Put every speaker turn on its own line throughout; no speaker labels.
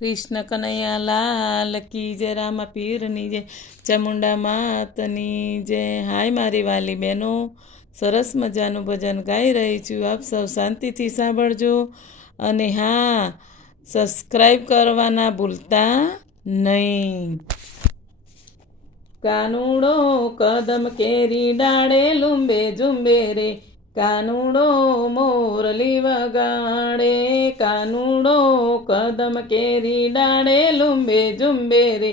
કૃષ્ણ કનૈયા લાલ કી જય, રામા પીરની જય, ચામુંડા માતની જય. હાય મારી વાલી બહેનો, સરસ મજાનું ભજન ગાઈ રહી છું. આપ સૌ શાંતિથી સાંભળજો. અને હા સબસ્ક્રાઈબ કરવાના ભૂલતા નહીં. કાનુડો, કદમ કેરી ડાળે લુંબે ઝુંબે રે કાનુડો મોરલી વગાડે, કાનુડો કદમ કેરી ડાળે, લુંબે ઝુંબે રે.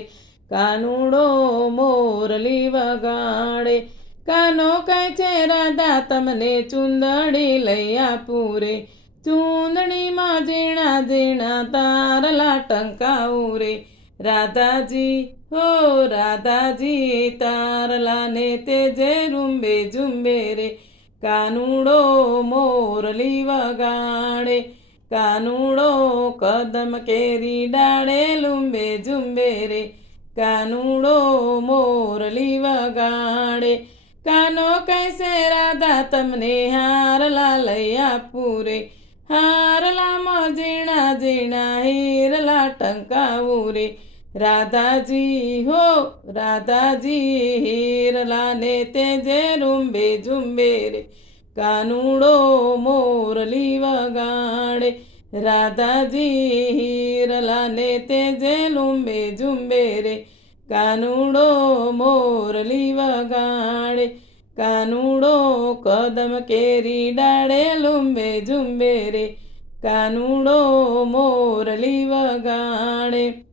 કાનુડો મોરલી વગાડે, કાનો કાંઈ છે, રાધા, તમને ચુંદડી લઈ આપું રે. ચૂંદડીમાં ઝીણા ઝીણા તારલા ટંકાવું રે. રાધાજી, હો રાધાજી, તારલાને તે જે રૂંબે ઝુંબે રે. કાનુડો મોરલી વગાડે, કાનુડો કદમ કેરી ડાળે, લુંબે ઝુંબે રે. કાનુડો મોરલી વગાડે, કાનો કૈસે રાધા, તમને હારલા લઈ આપું રે હારલામાં ઝીણા ઝીણા હીરલા ટંકાવું રે રાધાજી હો, રાધાજી હીરલાને તે જે રૂંબે ઝુંબે રે કાનુડો મોરલી વગાડે. રાધાજી હીરલાને તે જે લુંબે ઝુંબે રે કાનુડો મોરલી વગાડે. કાનુડો કદમ કેરી ડાળે લુંબે ઝુંબે રે કાનુડો મોરલી વગાડે.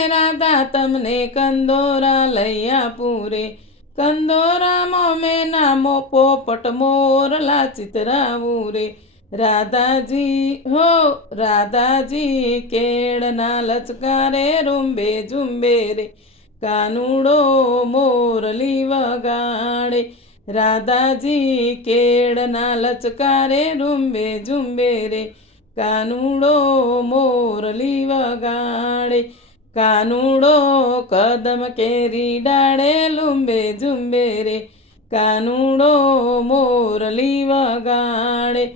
રાધા તમને કંદોરા લૈયા પૂરે કંદોરા કંદોરામાં મેં નામો પોપટ મોરલા ચિતરાવું રે. રાધાજી, હો, રાધાજી, કેળના લચકારે રૂંબે ઝુંબે રે. કાનુડો મોરલી વગાડે. રાધાજી, કેળના લચકારે રૂંબે ઝુંબે રે. કાનુડો મોરલી વગાડે. કાનુડો કદમ કેરી ડાળે લુંબે ઝુંબે રે. કાનુડો મોરલી વગાડે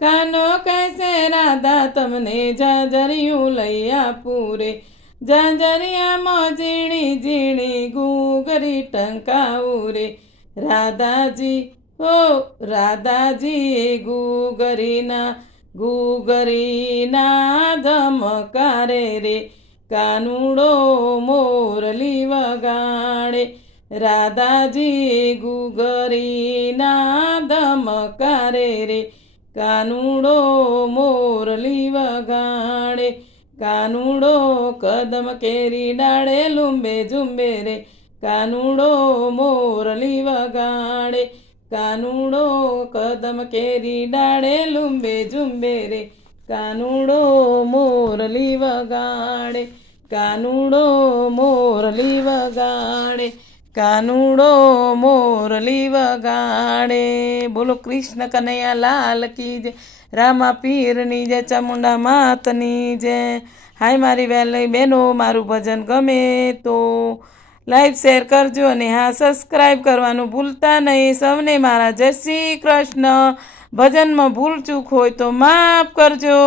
કાનો કૈસે રાધા, તમને જાજરિયું લઈ આપું રે. જાજરિયામાં ઝીણી ઝીણી ગુગરી ટંકાવું રે. રાધાજી, ઓ રાધાજી ગુગરીના ગુગરીના ધમકારે રે. કાનુડો મોરલી વગાડે. રાધાજી ગુગરીના ધમકારે રે. કાનુડો મોરલી વગાડે. કાનુડો કદમ કેરી ડાળે, લુંબે ઝુંબે રે. કાનુડો મોરલી વગાડે. કાનુડો કદમ કેરી ડાળે, લુંબે ઝુંબે રે. કાનુડો મોરલી વગાડે, કાનુડો મોરલી વગાડે, કાનુડો મોરલી વગાડે. બોલો કૃષ્ણ કનૈયા લાલ કી જય, રામા પીરની જય, ચામુંડા માતની જય. હાય મારી વહેલી બહેનો, મારું ભજન ગમે તો. લાઈવ શેર કરજો અને હા, સબસ્ક્રાઈબ કરવાનું ભૂલતા નહીં. સૌને મારા જય શ્રી કૃષ્ણ. ભજનમાં ભૂલ ચૂક હોય તો માફ કરજો.